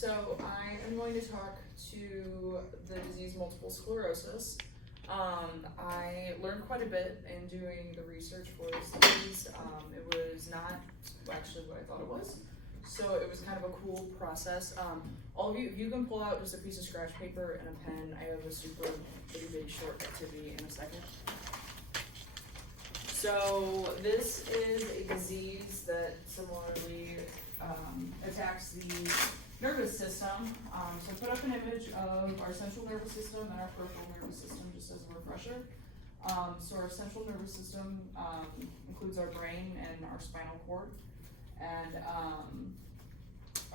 So I am going to talk to the disease multiple sclerosis. I learned quite a bit in doing the research for this disease. It was not actually what I thought it was. So it was kind of a cool process. All of you, if you can pull out just a piece of scratch paper and a pen, I have a super bitty short activity in a second. So this is a disease that similarly attacks the nervous system. So I put up an image of our central nervous system and our peripheral nervous system just as a refresher. So our central nervous system includes our brain and our spinal cord. And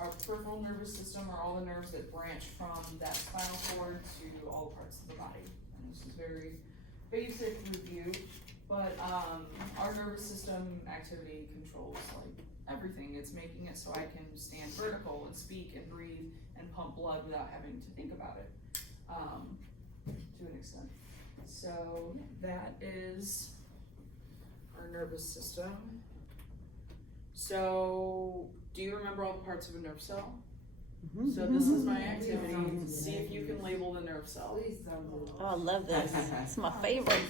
our peripheral nervous system are all the nerves that branch from that spinal cord to all parts of the body. And this is very basic review, but our nervous system activity controls like everything. It's making it so I can stand vertical and speak and breathe and pump blood without having to think about it to an extent. So that is our nervous system. So do you remember all the parts of a nerve cell? Mm-hmm. So this is my activity. See if you can label the nerve cell. Oh, I love this. It's my favorite.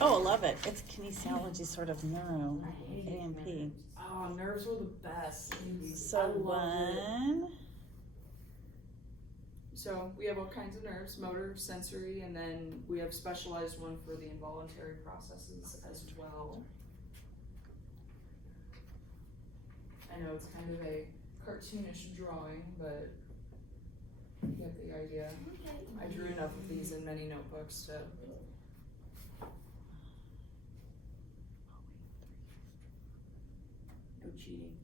Oh, I love it. It's kinesiology sort of neuro, A&P. Oh, nerves are the best. So one. So we have all kinds of nerves, motor, sensory, and then we have specialized one for the involuntary processes as well. I know it's kind of a cartoonish drawing, but you get the idea. I drew enough of these in many notebooks to... No cheating.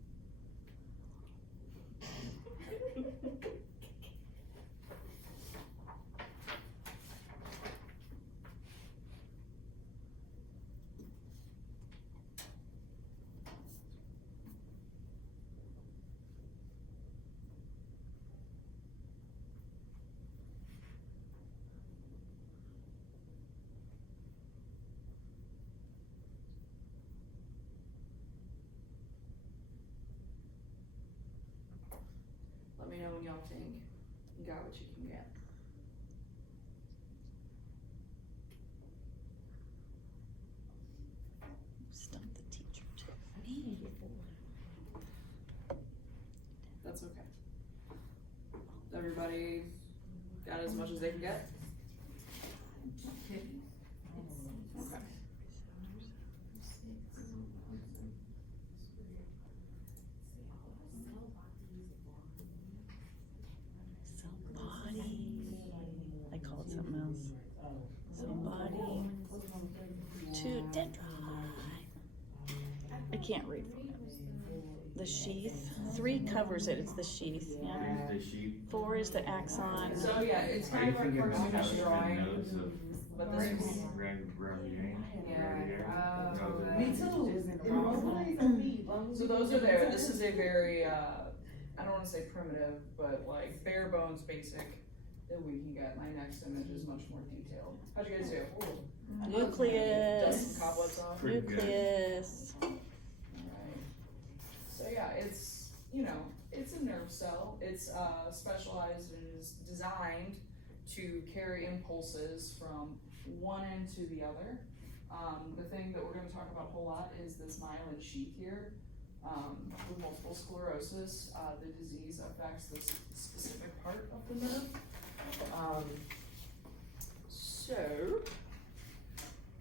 Let me know when y'all think you got what you can get. Stump the teacher too. That's okay. Everybody got as much as they can get? Okay. I can't read from it. The sheath. 3 covers it. It's the sheath. Yeah. The sheath. 4 is the axon. So yeah, it's kind of a cartoonish drawing. But this is... Yeah. Me too. So those are there. This is a very, I don't want to say primitive, but like bare bones basic that we can get. My next image is much more detailed. How'd you guys do? Ooh. Nucleus. Dust some cobwebs off. Nucleus. Alright. So yeah, it's, you know, it's a nerve cell. It's specialized and is designed to carry impulses from one end to the other. The thing that we're going to talk about a whole lot is this myelin sheath here. With multiple sclerosis, the disease affects this specific part of the nerve. So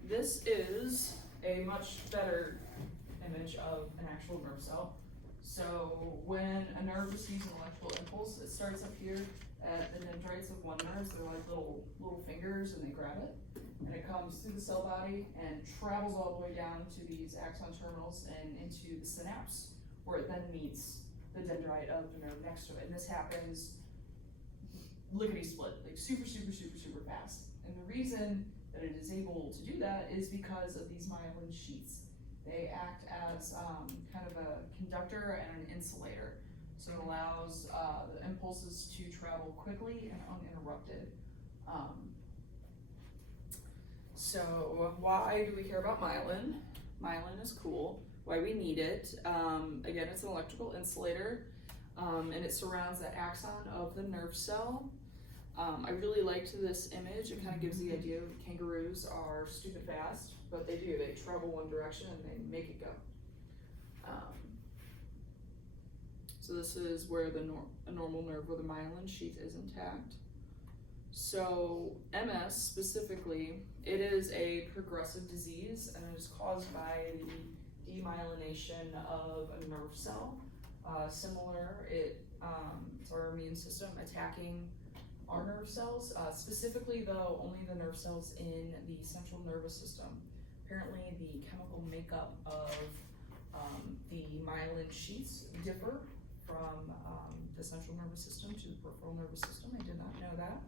this is a much better image of an actual nerve cell. So when a nerve receives an electrical impulse, it starts up here at the dendrites of one nerve. They're like little fingers, and they grab it, and it comes through the cell body and travels all the way down to these axon terminals and into the synapse, where it then meets the dendrite of the nerve next to it. And this happens lickety split, like super fast. And the reason that it is able to do that is because of these myelin sheaths. They act as kind of a conductor and an insulator. So it allows the impulses to travel quickly and uninterrupted. So why do we care about myelin? Myelin is cool. Why we need it. Again, it's an electrical insulator. and it surrounds the axon of the nerve cell. I really liked this image. It kind of gives the idea of kangaroos are stupid fast, but they do. They travel one direction and they make it go. So this is where a normal nerve with a myelin sheath is intact. So MS specifically, it is a progressive disease and it is caused by the demyelination of a nerve cell. Similar, it's our immune system attacking our nerve cells, specifically though only the nerve cells in the central nervous system. Apparently the chemical makeup of the myelin sheaths differ from the central nervous system to the peripheral nervous system. I did not know that.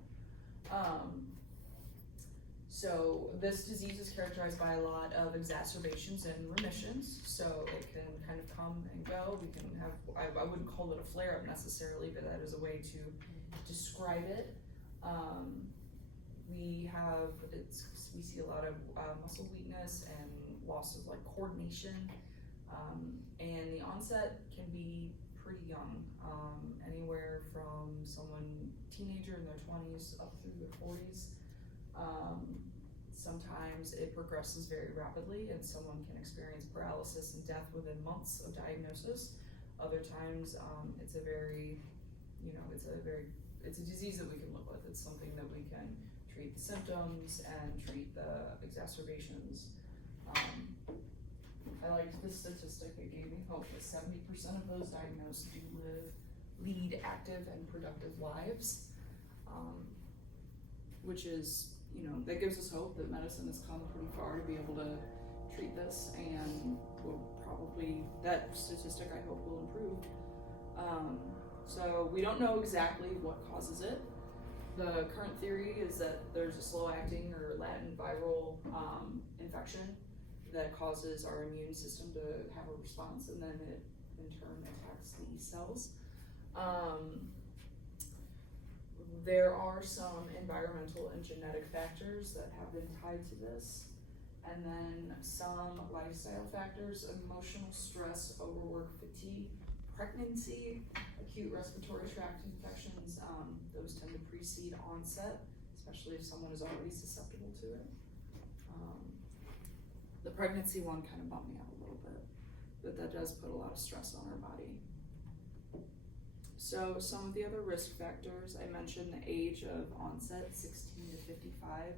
So this disease is characterized by a lot of exacerbations and remissions. So it can kind of come and go. We can have, I wouldn't call it a flare-up necessarily, but that is a way to describe it. We see a lot of muscle weakness and loss of like coordination. And the onset can be pretty young, anywhere from someone teenager in their 20s up through their 40s. Sometimes it progresses very rapidly and someone can experience paralysis and death within months of diagnosis. Other times it's a disease that we can live with. It's something that we can treat the symptoms and treat the exacerbations. I liked this statistic. It gave me hope that 70% of those diagnosed do lead active and productive lives, which is, that gives us hope that medicine has come pretty far to be able to treat this, and that statistic I hope will improve. So we don't know exactly what causes it. The current theory is that there's a slow-acting or latent viral infection that causes our immune system to have a response, and then it in turn attacks the cells. There are some environmental and genetic factors that have been tied to this, and then some lifestyle factors: emotional stress, overwork, fatigue, pregnancy, acute respiratory tract infections. Those tend to precede onset, especially if someone is already susceptible to it. The pregnancy one kind of bummed me out a little bit, but that does put a lot of stress on our body. So some of the other risk factors, I mentioned the age of onset, 16 to 55.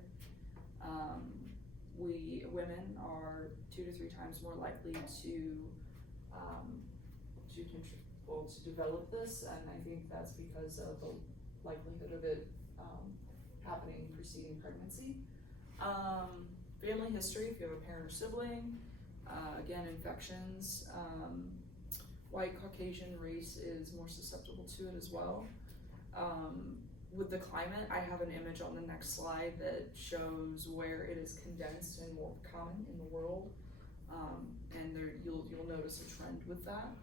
Women are 2 to 3 times more likely to develop this, and I think that's because of the likelihood of it happening preceding pregnancy. Family history, if you have a parent or sibling, again, infections. White Caucasian race is more susceptible to it as well. With the climate, I have an image on the next slide that shows where it is condensed and more common in the world, and you'll notice a trend with that,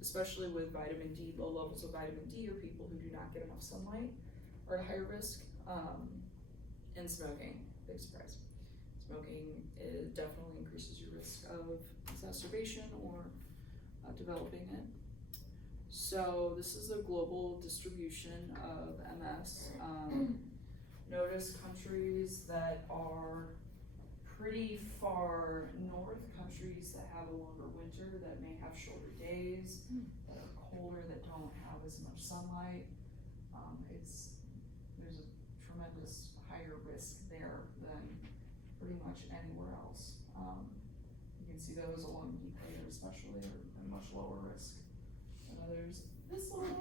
especially with vitamin D. Low levels of vitamin D, or people who do not get enough sunlight are at higher risk, and smoking, big surprise. Smoking definitely increases your risk of exacerbation or developing it. So this is a global distribution of MS. Notice countries that are pretty far north, countries that have a longer winter, that may have shorter days, that are colder, that don't have as much sunlight. There's a tremendous higher risk there than pretty much anywhere else. You can see those along the equator especially are much lower risk than others. This one,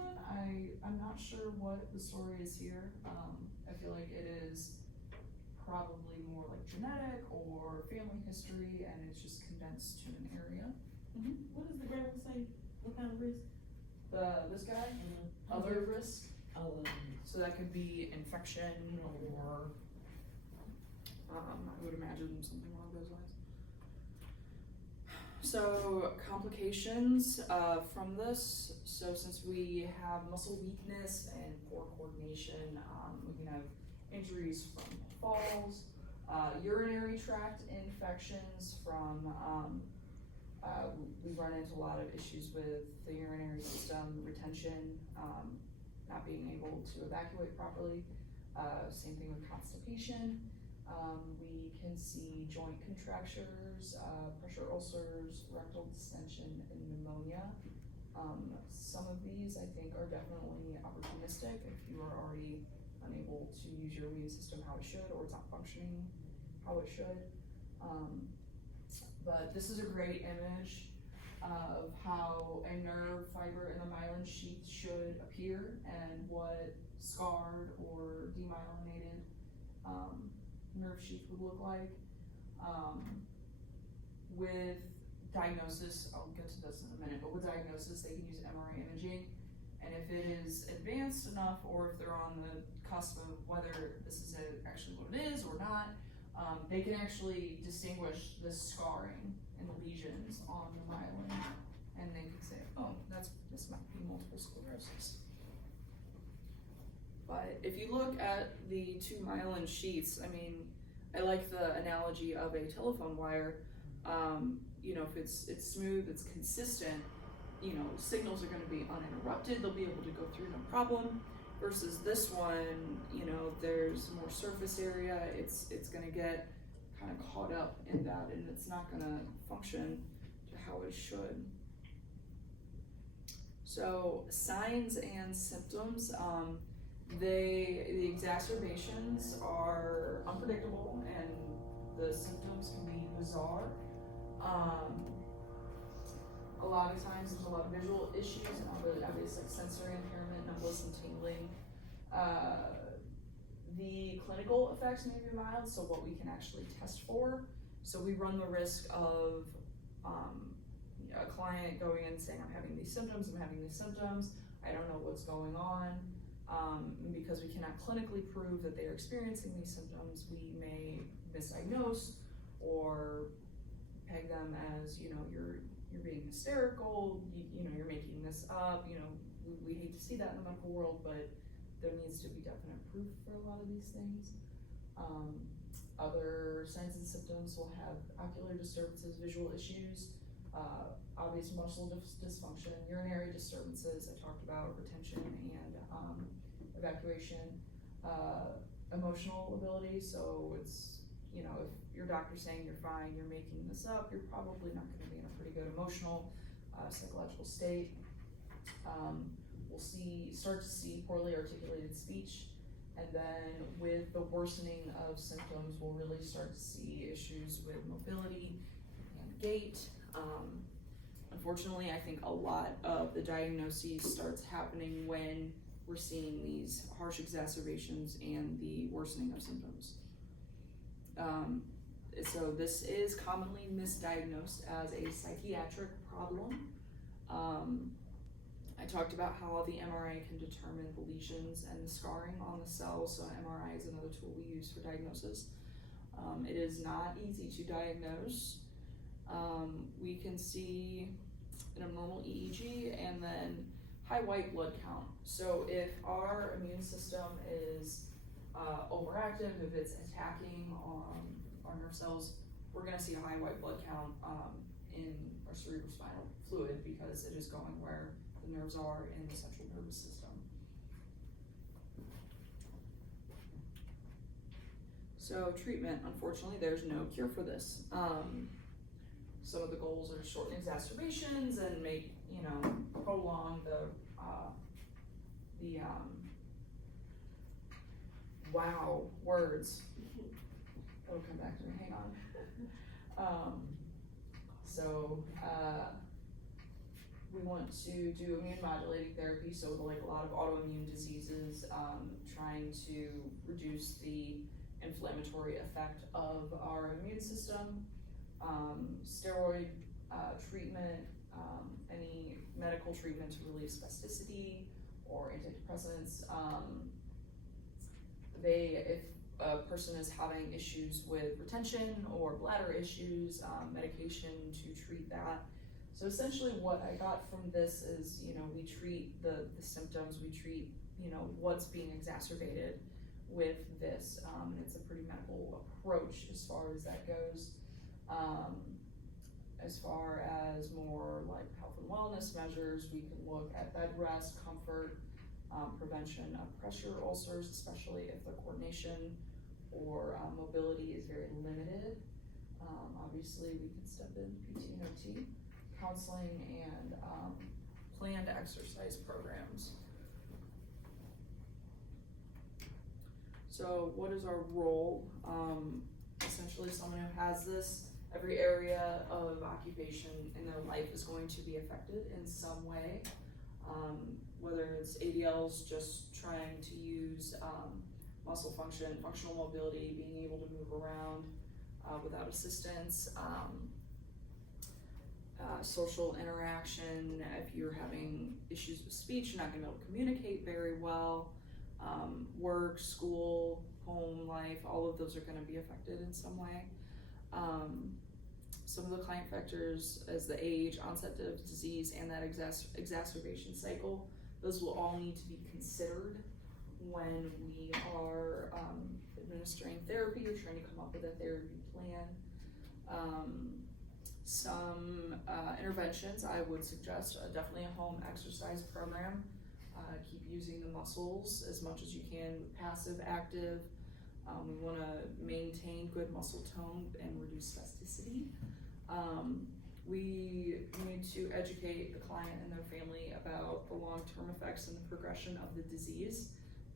I'm not sure what the story is here. I feel like it is probably more like genetic or family history, and it's just condensed to an area. What does the graphic say? What kind of risk? This guy, other risk. So that could be infection or I would imagine something along those lines. So complications from this. So since we have muscle weakness and poor coordination, we can have injuries from falls, urinary tract infections from We run into a lot of issues with the urinary system retention, not being able to evacuate properly. Same thing with constipation. We can see joint contractures, pressure ulcers, rectal distension, and pneumonia. Some of these I think are definitely opportunistic if you are already unable to use your immune system how it should, or it's not functioning how it should. But this is a great image of how a nerve fiber in the myelin sheath should appear and what scarred or demyelinated nerve sheath would look like. With diagnosis, I'll get to this in a minute, but with diagnosis, they can use MRI imaging. And if it is advanced enough, or if they're on the cusp of whether this is actually what it is or not, they can actually distinguish the scarring and the lesions on the myelin, and they can say, oh, this might be multiple sclerosis. But if you look at the two myelin sheaths, I mean, I like the analogy of a telephone wire. You know, if it's smooth, it's consistent, you know, signals are going to be uninterrupted. They'll be able to go through no problem. Versus this one, you know, there's more surface area. It's going to get kind of caught up in that, and it's not going to function to how it should. So signs and symptoms. The exacerbations are unpredictable, and the symptoms can be bizarre. A lot of times there's a lot of visual issues and obvious like sensory impairment, numbness and tingling. The clinical effects may be mild, so what we can actually test for. So we run the risk of a client going in saying, I'm having these symptoms, I don't know what's going on. Because we cannot clinically prove that they're experiencing these symptoms, we may misdiagnose or peg them as, you know, you're being hysterical, you know, you're making this up, you know, we hate to see that in the medical world, but there needs to be definite proof for a lot of these things. Other signs and symptoms will have ocular disturbances, visual issues, obvious muscle dysfunction, urinary disturbances, I talked about, retention and evacuation, emotional ability, so it's, you know, if your doctor's saying you're fine, you're making this up, you're probably not going to be in a pretty good emotional, psychological state. We'll start to see poorly articulated speech, and then with the worsening of symptoms, we'll really start to see issues with mobility and gait. Unfortunately, I think a lot of the diagnoses starts happening when we're seeing these harsh exacerbations and the worsening of symptoms. So this is commonly misdiagnosed as a psychiatric problem. I talked about how the MRI can determine the lesions and the scarring on the cells, so MRI is another tool we use for diagnosis. It is not easy to diagnose. We can see an abnormal EEG and then high white blood count. So if our immune system is overactive, if it's attacking our nerve cells, we're going to see a high white blood count in our cerebrospinal fluid because it is going where the nerves are in the central nervous system. So treatment, unfortunately, there's no cure for this. Some of the goals are to shorten exacerbations and make, you know, prolong the wow words. It'll come back to me, hang on. We want to do immune modulating therapy, so like a lot of autoimmune diseases, trying to reduce the inflammatory effect of our immune system, steroid treatment, any medical treatment to relieve spasticity or antidepressants. If a person is having issues with retention or bladder issues, medication to treat that. So essentially what I got from this is, you know, we treat the symptoms, we treat, you know, what's being exacerbated with this, and it's a pretty medical approach as far as that goes. As far as more like health and wellness measures, we can look at bed rest, comfort, prevention of pressure ulcers, especially if the coordination or mobility is very limited. Obviously, we can step in PT and OT, counseling, and planned exercise programs. So what is our role? Essentially, someone who has this, every area of occupation in their life is going to be affected in some way. Whether it's ADLs, just trying to use muscle function, functional mobility, being able to move around without assistance, social interaction. If you're having issues with speech, you're not going to be able to communicate very well. Work, school, home life, all of those are going to be affected in some way. Some of the client factors as the age, onset of disease, and that exacerbation cycle, those will all need to be considered when we are administering therapy or trying to come up with a therapy plan. Some interventions I would suggest, definitely a home exercise program. Keep using the muscles as much as you can, passive, active. We want to maintain good muscle tone and reduce spasticity. We need to educate the client and their family about the long-term effects and the progression of the disease.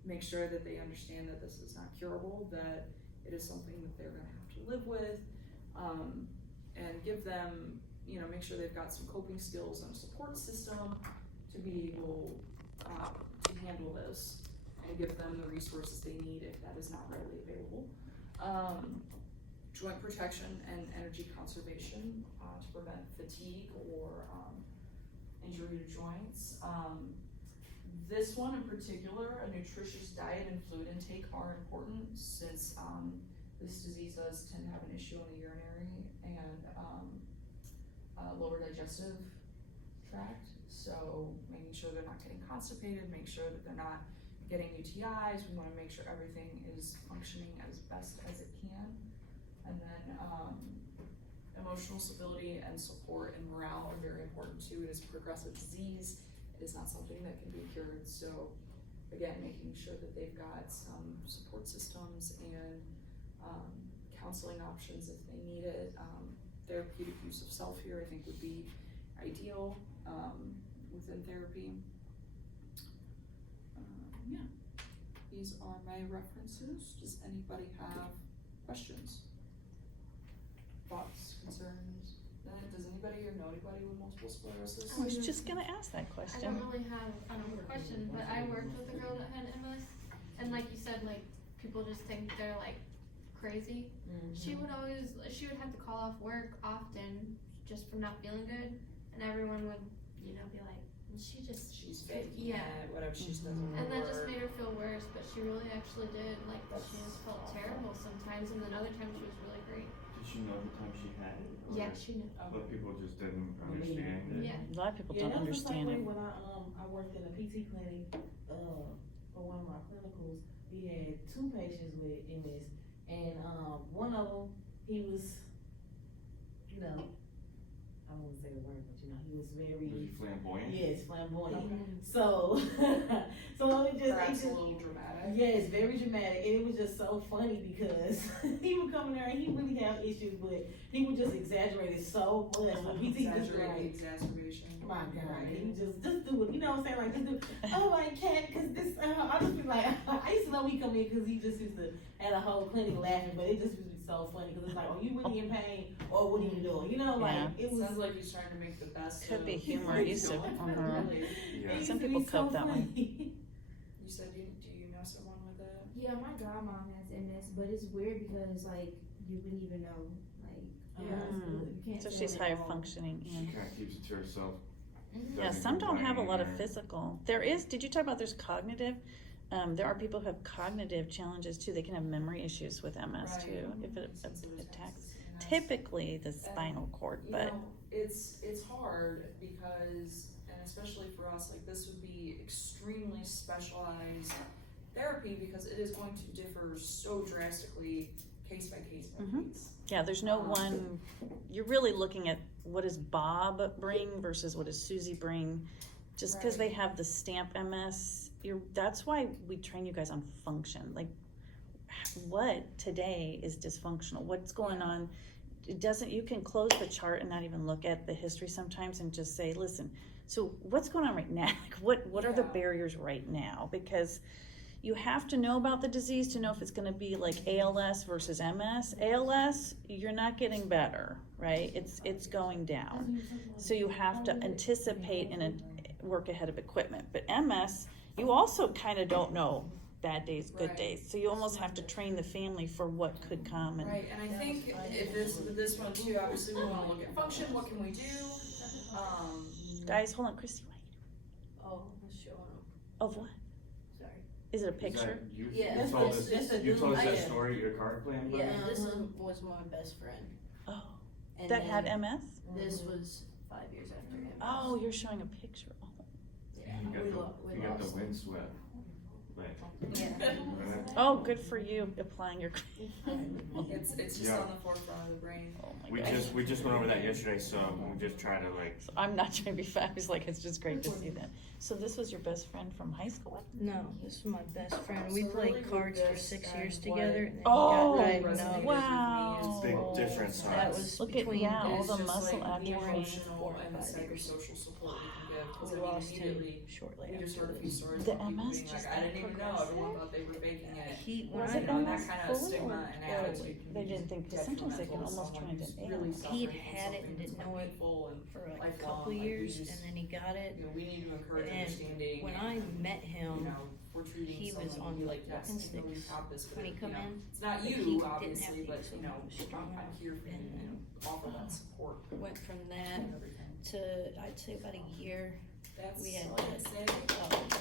Make sure that they understand that this is not curable, that it is something that they're going to have to live with, and give them, make sure they've got some coping skills and a support system to be able to handle this, and give them the resources they need if that is not readily available. Joint protection and energy conservation to prevent fatigue or injury to joints. This one in particular, a nutritious diet and fluid intake are important, since this disease does tend to have an issue on the urinary and lower digestive tract. So making sure they're not getting constipated, make sure that they're not getting UTIs. We want to make sure everything is functioning as best as it can. And then emotional stability and support and morale are very important too. It is a progressive disease. It is not something that can be cured. So again, making sure that they've got some support systems and counseling options if they need it. Therapeutic use of self here I think would be ideal within therapy. Yeah, these are my references. Does anybody have questions, thoughts, concerns? Does anybody or know anybody with multiple sclerosis? I was just gonna ask that I question. don't really have a question, but I worked with a girl that had MS, and like you said, like people just think they're like crazy. Mm-hmm. She would have to call off work often just from not feeling good, and everyone would, be like, She's fake. yeah. Whatever she just doesn't And that work. just made her feel worse, but she really actually did. Like, she just felt terrible sometimes, and then other times she was really great. Did she know the time she had it? Or Yeah, she knew. But people just didn't understand it. Yeah. A lot of people Yeah, don't that was the same understand way it. when I worked in a PT clinic for one of my clinicals. We had 2 patients with MS, and one of them, he was, I won't say the word, but he was very, Was he flamboyant? yes, flamboyant. Okay. So it Perhaps just a little dramatic. yes, very dramatic, and it was just so funny because he would come in there and he really have issues, but he would just exaggerate it so much. When PT just Exaggerate the like, exacerbation. my God, Right. he just do it. You know what I'm saying? Like, just do. Oh, I can't, cause this. I just be like, I used to know he come in because he just used to had a whole clinic laughing, but it just would be so funny because it's like, are you really in pain or what are you doing? Like Yeah. it was. Sounds like he's trying to make the best. Could of be humor. what I he's used to. going through, really. Yeah. It used Some to people be so cope that way. funny. You said do you know someone with that? Yeah, my godmom has MS, but it's weird because like you wouldn't even know. Like, you can't. So tell she's at higher all. functioning. She Yeah. kind of keeps it to herself. Yeah, Doesn't some don't have a lot of complain or- physical. There is, did you talk about there's cognitive? There are people who have cognitive challenges too. They can have memory issues with MS Right. too, if it Sensitive attacks. to MS. Typically the spinal cord, You but know, it's hard because, and especially for us, like this would be extremely specialized therapy because it is going to differ so drastically case by case by Mhm. case. yeah, there's no one, you're really looking at what does Bob bring versus what does Susie bring? Just because they have the stamp MS, that's why we train you guys on function. Like, what today is dysfunctional? What's going on? It doesn't, you can close the chart and not even look at the history sometimes and just say, listen, so what's going on right now? Like, what are the barriers right now? Because you have to know about the disease to know if it's going to be like ALS versus MS. ALS, you're not getting better, right? It's going down. So you have to anticipate and work ahead of equipment. But MS, you also kind of don't know bad days, good days. So you almost have to train the family for what could come. And Right, and I think if this one too, obviously we want to look at function. What can we do? guys, hold on, Christy. Oh, sure. Of what? Sorry. Is it a Is picture? that, you, Yeah, you told this- us, this a you told us new- that yeah. story at your card plan, buddy? Yeah, this was my best friend. Oh, And that had then MS? This was 5 years after him. Oh, you're showing a picture. Oh. Yeah, You got we the lost. wind swept. Like, Oh, good for you applying your. It's just Yeah. on the forefront of the brain. Oh my we gosh. just went over that yesterday, so we just try to like. So I'm not trying to be fabulous, like it's just great to see that. So this was your best friend from high school? No, this is my best friend. We So really played with cards for this 6 and years what together, and then Oh, he got resonated diagnosed. with me Wow. is Big difference, huh? That was Look at, between yeah, all It's the just muscle like the atrophy. emotional 4 or and the 5 years. psychosocial support we can give. 'Cause We I mean, lost him immediately, shortly we just after heard a few this. stories The about people MS being just like, I didn't even know, progressive? everyone thought they were faking it. When Was I it You know, MS that kind of fully stigma or- and oh, attitude can they be didn't think, because sometimes they can detrimental to almost someone turn who's into really AIDS. He'd suffering from had it and something didn't that's know it painful and for like a lifelong, couple like, we years, just- and then he got it. you know, we need to encourage And understanding. when and, I met him, you know, we're treating he someone was and on be like, yes, walking you know, we sticks have this, but when he you come know, in, it's not but he you, didn't have obviously, to, but so you know, he was strong I'm enough. here for you, And you know, offer that support went from that and everything. to, I'd say about a year, That's we had all I can say.